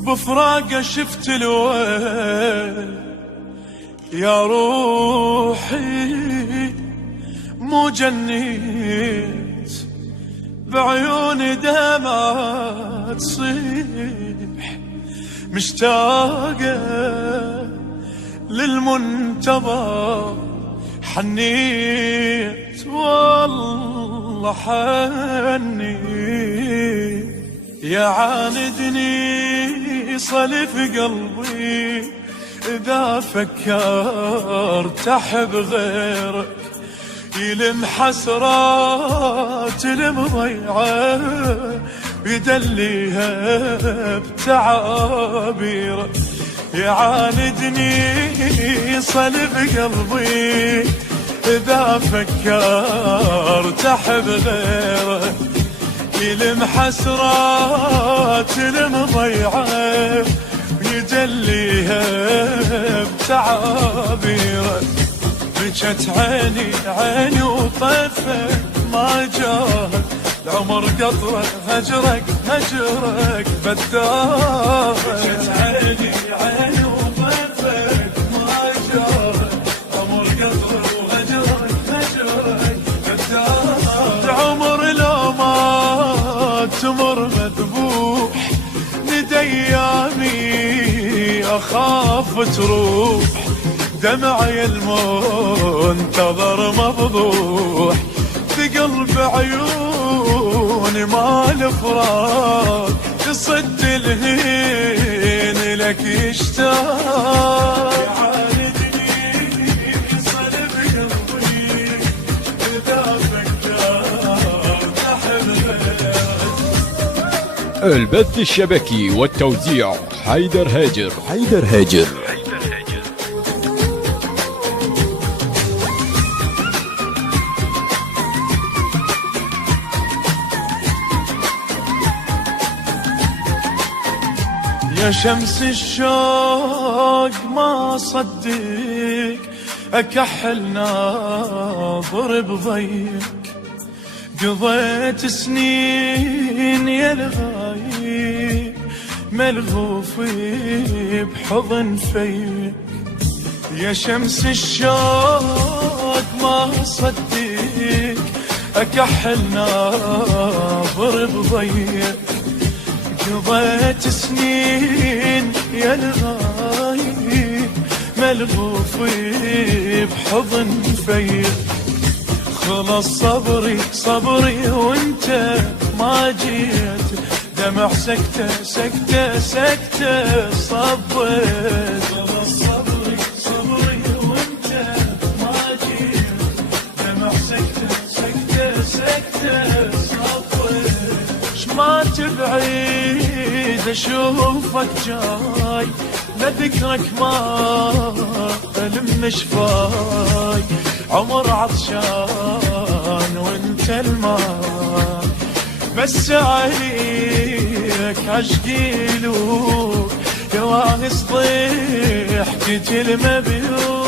بفراقه شفت الويل يا روحي، مو جنيت بعيوني دمعة تصيح، مشتاقة للمنتظر حنيت والله حنيت، يا عاندني صلف قلبي إذا فكرت أحب غيرك، يلم حسرات المضيعة يدليها بتعابيره، يعاندني صلب قلبي إذا فكرت أحب غيره، يلم حسرات المضيعة يجليها بتعابيره، بجت عيني وطفت ما جاهد العمر قطرة هجرك بدار، بجت عيني وطفت ما جاهد العمر قطرة وهجرك بدار، عمر لو ما تمر مذبوح ندى ايامي اخاف تروح، دمعي المنتظر مفضوح في قلب عيوني مال فراق، يصد الهين لك يشتاق، يعاندني صلب قلبي إذا فكرت أحب غيرك. البث الشبكي والتوزيع حيدر هاجر. يا شمس الشوق ما صدق أكحل ناظر بضيق، قضيت سنين يا الغايب ملهوف بحضن فيك، يا شمس الشوق ما صدق أكحل ناظر بضيق، قضيت سنين يا الغايب ملهوف بحضن فيك، خلص صبري وانت ما جيت، دمع سكتة صبيت، خلص صبري وانت ما جيت، دمع سكتة صبيت، ما تبعيد اشوفك جاي، لذكرك ما الم شفاي، عمر عطشان وانت الماء، بس عليك عشقي له يواهس ضحكة المبيوت.